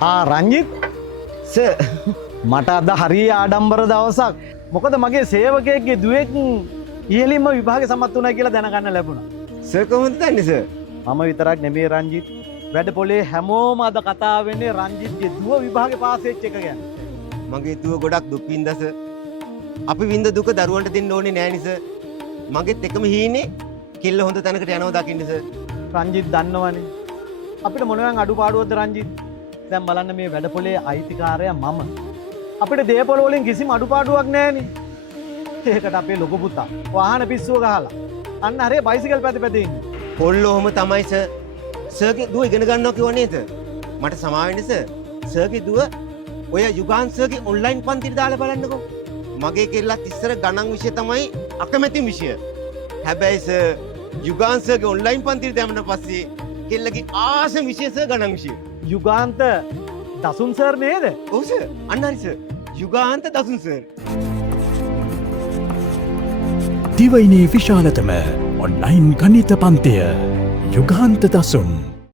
Ranjith sir මට අද හරිය ආඩම්බර දවසක්. මොකද මගේ සේවකයෙක්ගේ දුවෙක් ඉහලින්ම විභාග සමත් වුණා කියලා දැනගන්න ලැබුණා. සර් කොහොමද දන්නේ සර්? මම විතරක් නෙමෙයි රංජිත්. වැඩ පොලේ හැමෝම අද කතා වෙන්නේ රංජිත්ගේ දුව විභාගේ පාස් වෙච්ච එක ගැන. මගේ දුව ගොඩක් දුක් විඳ සර්. අපි විඳ දුක දරුවන්ට දෙන්න ඕනේ නෑ නේ සර්. මගෙත් එකම හීනේ කිල්ල හොඳ තැනකට යනවා දකින්න සර්. රංජිත් දන්නවනේ. අපිට මොනවාන් අඩුපාඩුවක්ද රංජිත්? දැන් බලන්න මේ වැඩ පොලේ අයිතිකාරයා මම. අපිට දේපොළ වලින් කිසිම අඩුපාඩුවක් නැහැනේ. ඒකට අපේ ලොකු පුතා වාහන පිස්සුව ගහලා අන්න හරිය බයිසිකල් පැද පැද ඉන්නේ. කොල්ලෝම තමයි සර්. සර්ගේ දුව ඉගෙන ගන්නවා කිව්ව නේද? මට සමා වෙන්න සර්. සර්ගේ දුව ඔය යුගාන් සර්ගේ ඔන්ලයින් පන්තිට දාලා බලන්නකෝ. මගේ කෙල්ලත් ඉස්සර ගණන් විෂය තමයි අකමැති විෂය. හැබැයි සර් යුගාන් සර්ගේ ඔන්ලයින් පන්තිට දැම්මන පස්සේ කෙල්ලගේ ආසම විෂය සර් ගණන් විෂය. යුගාන්ත දසුන් සර් නේද? ඔව් සර්. අන්න හරි සර්. යුගාන්ත දසුන් සර්. දිවයිනේ විශාලතම ඔන්ලයින් ගණිත පන්තිය යුගාන්ත දසුන්